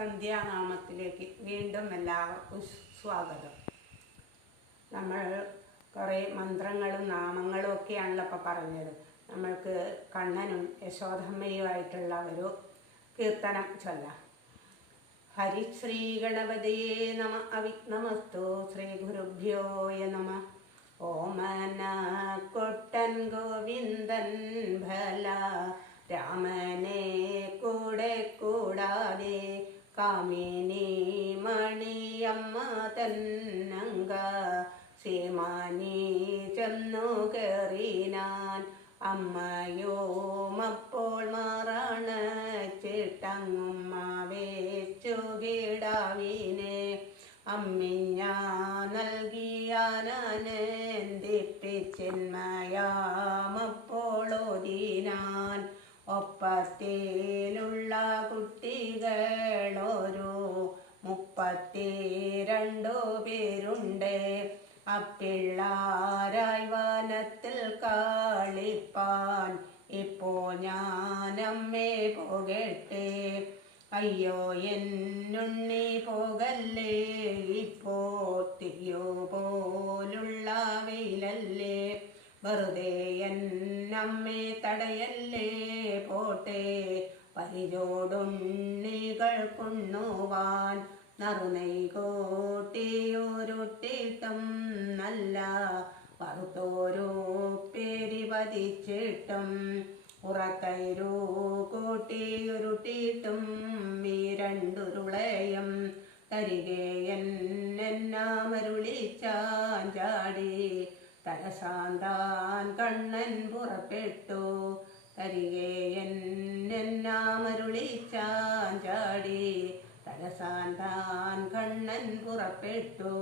സന്ധ്യാനാമത്തിലേക്ക് വീണ്ടും എല്ലാവർക്കും സ്വാഗതം. നമ്മൾ കുറേ മന്ത്രങ്ങളും നാമങ്ങളും ഒക്കെയാണല്ലോ ഇപ്പോൾ പറഞ്ഞത്. നമ്മൾക്ക് കണ്ണനും യശോദമ്മയുമായിട്ടുള്ള ഒരു കീർത്തനം ചൊല്ലാം. ഹരിശ്രീ ഗണപതിയേ നമ. അവിഘ്നമസ്തു. ശ്രീ ഗുരുഭ്യോയ നമ. ഓമന കൊട്ടൻ ഗോവിന്ദൻ ഭല രാമനെ കൂടെ കൂടാതെ കാമിനി മണിയമ്മ തന്നങ്ക സീമാനി ചെന്നു കയറിനാൻ. അമ്മയോമപ്പോൾ മാറാണ ചിട്ടങ്ങുമ്മ വെച്ചു കിടാവിനെ അമ്മിഞ്ഞ നൽകിയാനന്ദിപ്പിച്ചിന്മയാമപ്പോളോതിനാൻ. ഒപ്പത്തിലുള്ള കുട്ടികളൊരു 32 പേരുണ്ട്. അപ്പിള്ളാരായി വനത്തിൽ കളിപ്പാൻ ഇപ്പോൾ ഞാനമ്മേ പോകട്ടെ. അയ്യോ എന്നുണ്ണി പോകല്ലേ, ഇപ്പോൾ തീയോ പോലുള്ള വെയിലല്ലേ. വെറുതെ എന്നമ്മേ തടയല്ലേ, പോട്ടെ പരിചോടുണ്ണികൾ കൊണ്ണുവാൻ. നറുനെയ് കോട്ടിയൊരുട്ടിട്ടും നല്ല വറുത്തോരോ പേരി പതിച്ചിട്ടും ഉറത്തൈരു കൂട്ടിയൊരുട്ടിട്ടും ഈ രണ്ടുരുളയും തരികെ എന്നാമരുളിച്ചാൻ ചാടി. തലശാന്താൻ കണ്ണൻ പുറപ്പെട്ടു. തരികെ എന്നാമരുളിച്ചാൻ ചാടി. തലശാന്താൻ കണ്ണൻ പുറപ്പെട്ടു.